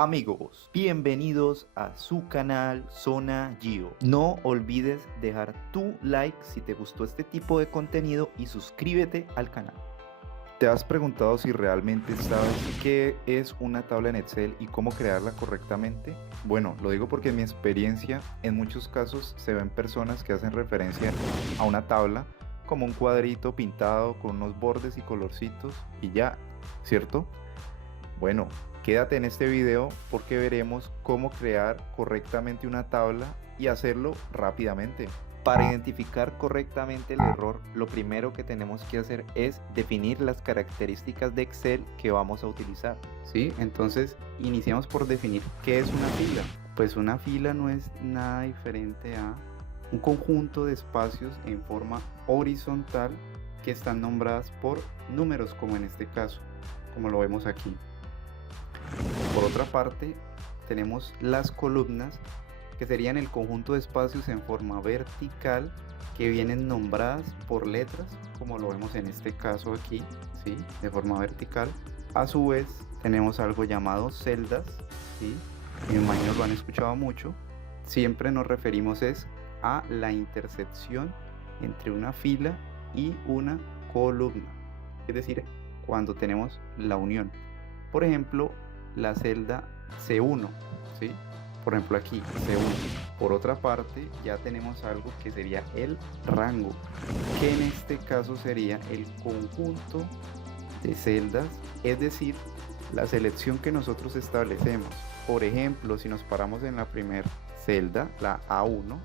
Amigos, bienvenidos a su canal Zona Gio. No olvides dejar tu like si te gustó este tipo de contenido y suscríbete al canal. ¿Te has preguntado si realmente sabes qué es una tabla en Excel y cómo crearla correctamente? Bueno, lo digo porque en mi experiencia, en muchos casos se ven personas que hacen referencia a una tabla como un cuadrito pintado con unos bordes y colorcitos y ya, ¿cierto? Bueno, quédate en este video porque veremos cómo crear correctamente una tabla y hacerlo rápidamente. Para identificar correctamente el error, lo primero que tenemos que hacer es definir las características de Excel que vamos a utilizar. ¿Sí? Entonces, iniciamos por definir qué es una fila. Pues una fila no es nada diferente a un conjunto de espacios en forma horizontal que están nombradas por números, como en este caso, como lo vemos aquí. Por otra parte, tenemos las columnas, que serían el conjunto de espacios en forma vertical que vienen nombradas por letras, como lo vemos en este caso aquí, ¿sí? De forma vertical. A su vez, tenemos algo llamado celdas, ¿sí? Me imagino lo han escuchado mucho. Siempre nos referimos a la intersección entre una fila y una columna, es decir, cuando tenemos la unión. Por ejemplo, la celda C1, ¿sí? Por ejemplo aquí, C1. Por otra parte, ya tenemos algo que sería el rango, que en este caso sería el conjunto de celdas, es decir, la selección que nosotros establecemos. Por ejemplo, si nos paramos en la primera celda, la A1,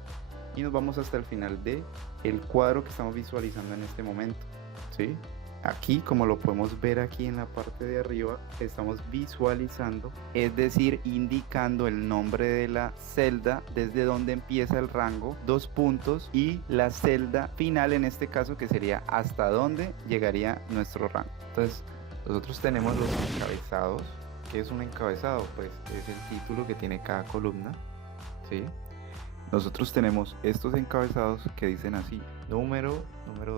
y nos vamos hasta el final de el cuadro que estamos visualizando en este momento, ¿sí? Aquí, como lo podemos ver aquí en la parte de arriba, estamos visualizando, es decir, indicando el nombre de la celda, desde donde empieza el rango, 2 puntos, y la celda final en este caso, que sería hasta dónde llegaría nuestro rango. Entonces, nosotros tenemos los encabezados. ¿Qué es un encabezado? Pues es el título que tiene cada columna, ¿sí? Nosotros tenemos estos encabezados que dicen así: número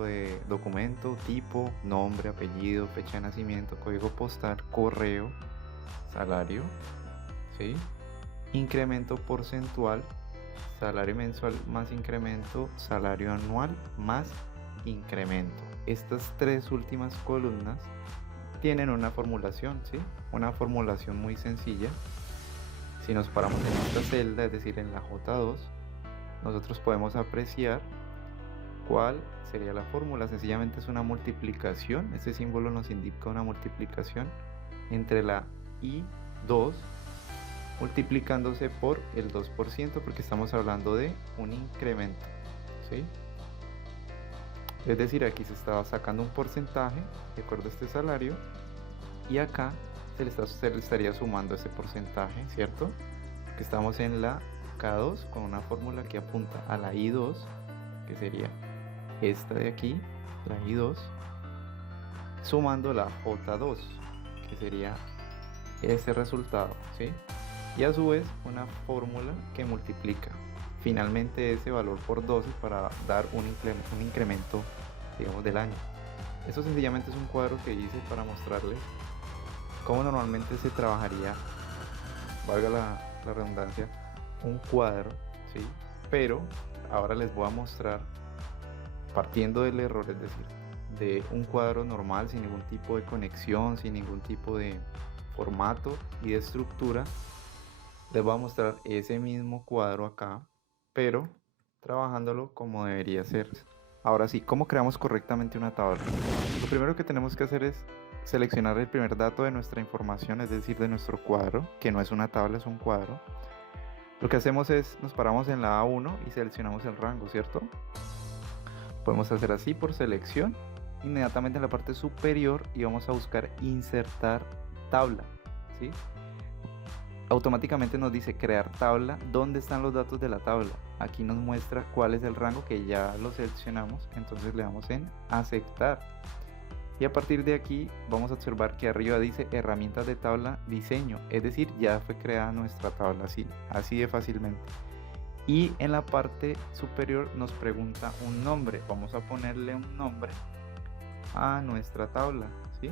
de documento, tipo, nombre, apellido, fecha de nacimiento, código postal, correo, salario, ¿sí? Incremento porcentual, salario mensual más incremento, salario anual más incremento. Estas tres últimas columnas tienen una formulación, ¿sí? Una formulación muy sencilla. Si nos paramos en esta celda, es decir, en la J2, nosotros podemos apreciar cuál sería la fórmula. Sencillamente es una multiplicación. Este símbolo nos indica una multiplicación entre la I2 multiplicándose por el 2%, porque estamos hablando de un incremento, ¿sí? Es decir, aquí se estaba sacando un porcentaje de acuerdo a este salario y acá se le estaría sumando ese porcentaje, ¿cierto? Que estamos en la K2 con una fórmula que apunta a la I2, que sería esta de aquí, la I2, sumando la J2, que sería ese resultado, ¿sí? Y a su vez una fórmula que multiplica finalmente ese valor por 12 para dar un incremento, digamos, del año. Esto sencillamente es un cuadro que hice para mostrarles cómo normalmente se trabajaría, valga la redundancia, un cuadro, ¿sí? Pero ahora les voy a mostrar, partiendo del error, es decir, de un cuadro normal sin ningún tipo de conexión, sin ningún tipo de formato y de estructura. Les voy a mostrar ese mismo cuadro acá, pero trabajándolo como debería ser. Ahora sí, ¿cómo creamos correctamente una tabla? Lo primero que tenemos que hacer es seleccionar el primer dato de nuestra información, es decir, de nuestro cuadro, que no es una tabla, es un cuadro. Lo que hacemos es, nos paramos en la A1 y seleccionamos el rango, ¿cierto? Podemos hacer así por selección, inmediatamente en la parte superior, y vamos a buscar insertar tabla, ¿sí? Automáticamente nos dice crear tabla. ¿Dónde están los datos de la tabla? Aquí nos muestra cuál es el rango, que ya lo seleccionamos, entonces le damos en aceptar. Y a partir de aquí vamos a observar que arriba dice herramientas de tabla diseño, es decir, ya fue creada nuestra tabla así de fácilmente. Y en la parte superior nos pregunta un nombre. Vamos a ponerle un nombre a nuestra tabla, ¿sí?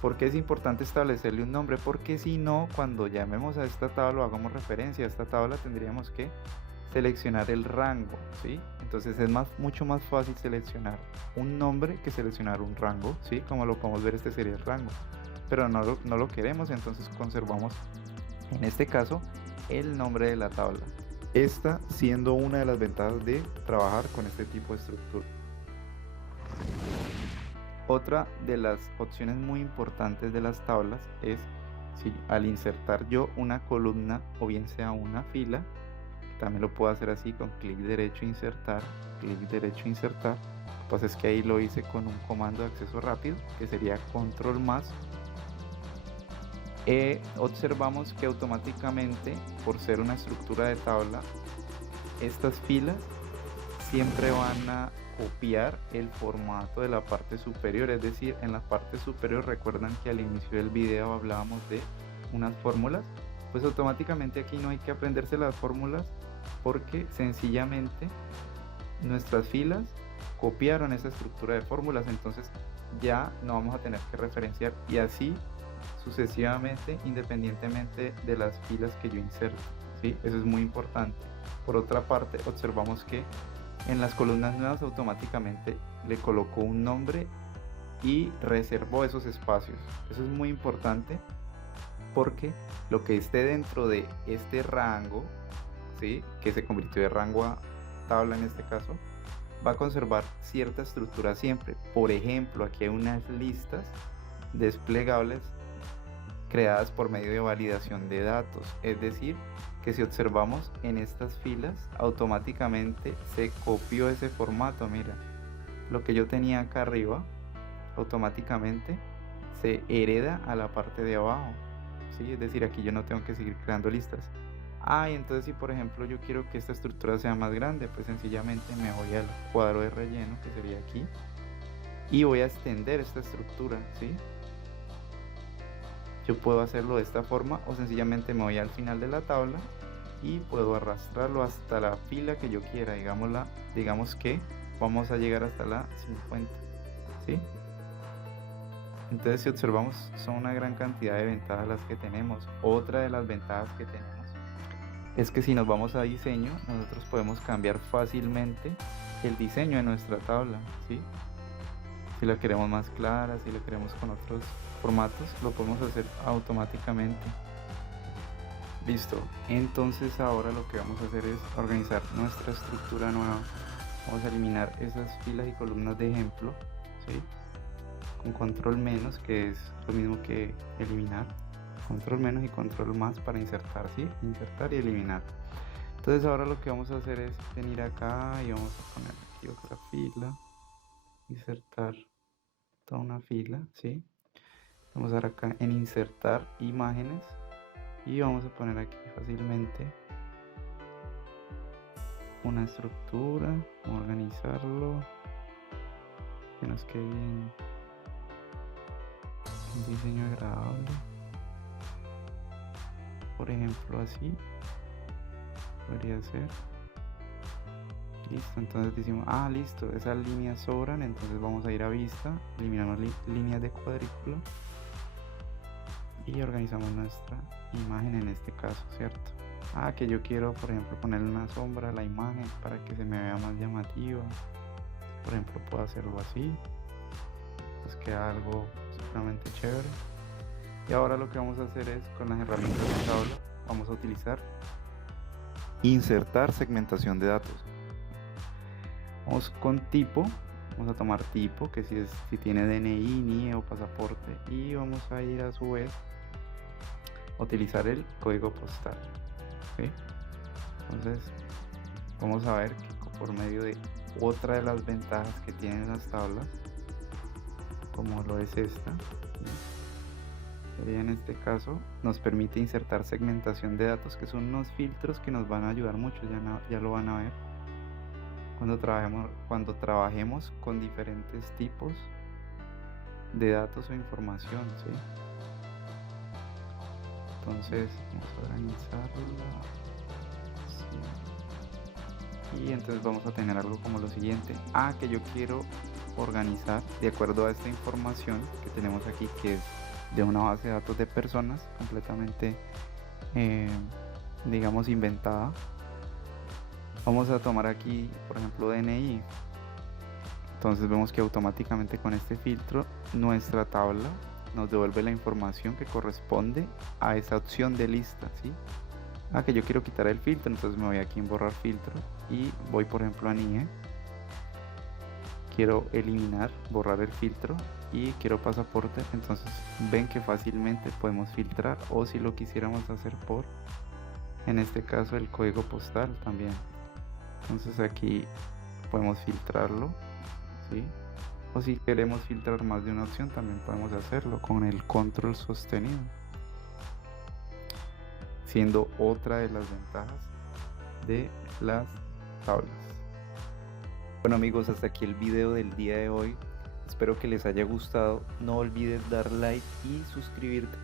¿Por qué es importante establecerle un nombre? Porque si no, cuando llamemos a esta tabla o hagamos referencia a esta tabla, tendríamos que seleccionar el rango, ¿sí? Entonces es mucho más fácil seleccionar un nombre que seleccionar un rango, ¿sí? Como lo podemos ver, este sería el rango, pero no lo queremos, entonces conservamos, en este caso, el nombre de la tabla. Esta siendo una de las ventajas de trabajar con este tipo de estructura. Otra de las opciones muy importantes de las tablas es si al insertar yo una columna o bien sea una fila, también lo puedo hacer así con clic derecho insertar, pues es que ahí lo hice con un comando de acceso rápido que sería control más. Observamos que automáticamente, por ser una estructura de tabla, estas filas siempre van a copiar el formato de la parte superior, es decir, en la parte superior recuerdan que al inicio del video hablábamos de unas fórmulas, pues automáticamente aquí no hay que aprenderse las fórmulas porque sencillamente nuestras filas copiaron esa estructura de fórmulas, entonces ya no vamos a tener que referenciar y así sucesivamente independientemente de las filas que yo inserte, ¿sí? Eso es muy importante. Por otra parte, observamos que en las columnas nuevas automáticamente le colocó un nombre y reservó esos espacios. Eso es muy importante porque lo que esté dentro de este rango, ¿sí? Que se convirtió de rango a tabla en este caso, va a conservar cierta estructura siempre. Por ejemplo, aquí hay unas listas desplegables creadas por medio de validación de datos, es decir, que si observamos en estas filas automáticamente se copió ese formato. Mira, lo que yo tenía acá arriba automáticamente se hereda a la parte de abajo, ¿sí? Es decir, aquí yo no tengo que seguir creando listas. Y entonces si por ejemplo yo quiero que esta estructura sea más grande, pues sencillamente me voy al cuadro de relleno, que sería aquí, y voy a extender esta estructura, ¿sí? Yo puedo hacerlo de esta forma o sencillamente me voy al final de la tabla y puedo arrastrarlo hasta la fila que yo quiera, digamos que vamos a llegar hasta la 50, ¿sí? Entonces si observamos son una gran cantidad de ventajas las que tenemos. Otra de las ventajas que tenemos es que si nos vamos a diseño, nosotros podemos cambiar fácilmente el diseño de nuestra tabla, ¿sí? Si la queremos más clara, si la queremos con otros formatos, lo podemos hacer automáticamente. Listo, entonces ahora lo que vamos a hacer es organizar nuestra estructura nueva. Vamos a eliminar esas filas y columnas de ejemplo, ¿sí? Con control menos, que es lo mismo que eliminar, control menos y control más para insertar, ¿sí? Insertar y eliminar. Entonces ahora lo que vamos a hacer es venir acá y vamos a poner aquí otra fila, insertar toda una fila, ¿sí? Vamos a dar acá en insertar imágenes y vamos a poner aquí fácilmente una estructura, organizarlo, que nos quede bien, un diseño agradable, por ejemplo así podría ser. Listo, entonces decimos, listo, esas líneas sobran, entonces vamos a ir a vista, eliminamos líneas de cuadrícula y organizamos nuestra imagen en este caso, ¿cierto? Que yo quiero, por ejemplo, ponerle una sombra a la imagen para que se me vea más llamativa. Por ejemplo, puedo hacerlo así, pues queda algo supremamente chévere. Y ahora lo que vamos a hacer es, con las herramientas de tabla, vamos a utilizar insertar segmentación de datos. Vamos con tipo, vamos a tomar tipo, que si tiene DNI, NIE o pasaporte, y vamos a ir a su vez a utilizar el código postal, ¿sí? Entonces vamos a ver que por medio de otra de las ventajas que tienen las tablas, como lo es esta, ¿sí? Sería en este caso, nos permite insertar segmentación de datos, que son unos filtros que nos van a ayudar mucho, ya lo van a ver cuando trabajemos con diferentes tipos de datos o información, ¿sí? Entonces vamos a organizarla, ¿sí? Y entonces vamos a tener algo como lo siguiente: que yo quiero organizar de acuerdo a esta información que tenemos aquí, que es de una base de datos de personas completamente, digamos, inventada. Vamos a tomar aquí, por ejemplo, DNI. Entonces vemos que automáticamente con este filtro nuestra tabla nos devuelve la información que corresponde a esa opción de lista, ¿sí? Que yo quiero quitar el filtro, entonces me voy aquí en borrar filtro y voy, por ejemplo, a NIE. Quiero eliminar, borrar el filtro y quiero pasaporte. Entonces ven que fácilmente podemos filtrar, o si lo quisiéramos hacer por, en este caso, el código postal también. Entonces aquí podemos filtrarlo, ¿sí? O si queremos filtrar más de una opción, también podemos hacerlo con el control sostenido, siendo otra de las ventajas de las tablas. Bueno amigos, hasta aquí el video del día de hoy. Espero que les haya gustado. No olvides dar like y suscribirte